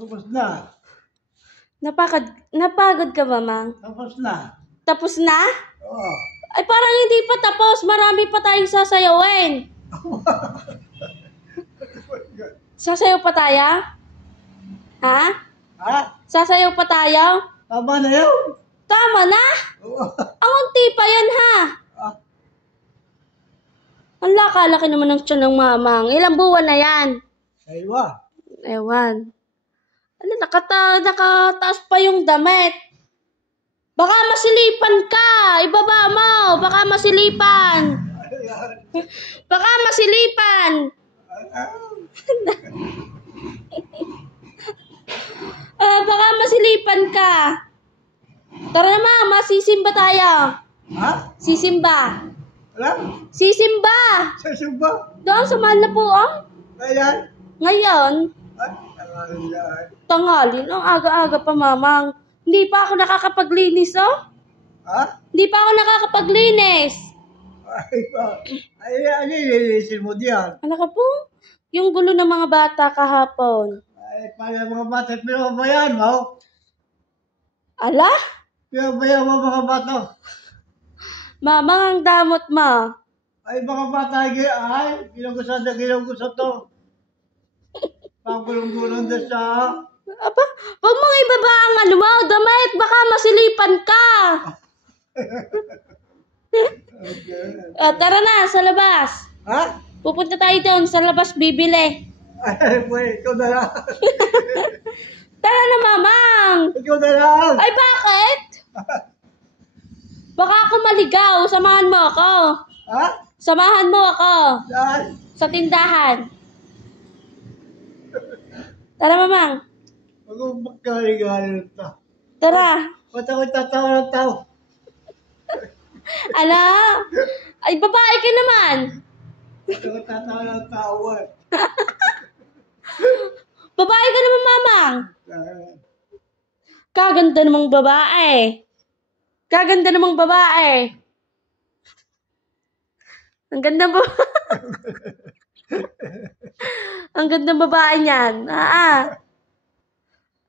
Tapos na. Napagod ka ba, Mang? Tapos na. Tapos na? Oo. Ay, parang hindi pa tapos. Marami pa tayong sasayawin. Sasayaw pa tayo? Ha? Ha? Sasayaw pa tayo? Tama na yun. Tama na? Oo. Ang unti pa yan, ha? Ah, Ang laki naman ng tiyan ng mamang. Ilang buwan na yan? aywa. Ewan. Ano, nakataas pa yung damit. Baka masilipan ka. Ibaba mo. Baka masilipan. Baka masilipan. Baka masilipan ka. Tara naman, masisimba tayo. Ha? Sisimba. Wala? Sisimba. Sa suba? Doon sa mahal na puong. Ayan. Ngayon, Ay, ayan. tanghali. Ang aga-aga pa, mamang. Hindi pa ako nakakapaglinis, oh. Ha? Hindi pa ako nakakapaglinis. Ay, ba? Ay, ano ililisin mo diyan? Ano ka po? Yung gulo ng mga bata kahapon. Ay, para mga bata, pinabayan mo. Ala? Pinabayan mo mga bata. Mamang ang damot mo. Ay, mga bata, ay, ginugusan to. Pagulong-gulong doon sa... Aba, huwag mong ibaba ang ano mo, damit. Baka masilipan ka. Tara na, sa labas. Ha? Pupunta tayo doon, sa labas bibili. Ay, pwede, ikaw na lang. Tara na, mamang. Ikaw na lang. Ay, bakit? Baka ako maligaw. Samahan mo ako. Ha? Samahan mo ako. Saan? Sa tindahan. Tara, mamang. Huwag mong magkaligalan ito. Tara. Ba't ako tatawa ng tao? Ala. Ay, babae ka naman. Ba't ako tatawa ng tao? Babae ka naman, mamang. Ah, Kaganda namang babae. Kaganda namang babae. Ang ganda ba? Ang ganda babae niyan.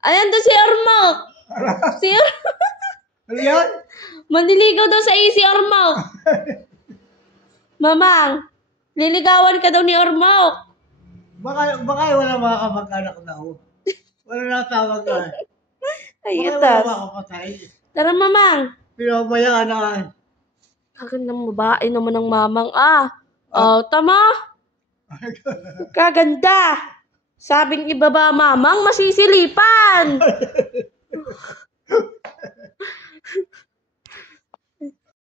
Ayan daw si Ormok. Ano yan? Manliligaw daw sa si Ormok. Mamang, liligawan ka daw ni Ormok. Baka wala mga kamag-anak na ho. Wala na tawag ka. Ay, Baka wala itas. mga kapatay. Tara, mamang. Pinabayaan na. Kagandang babae naman ng mamang. Tama. Kaganda. Sabing ibaba, mamang, masisilipan.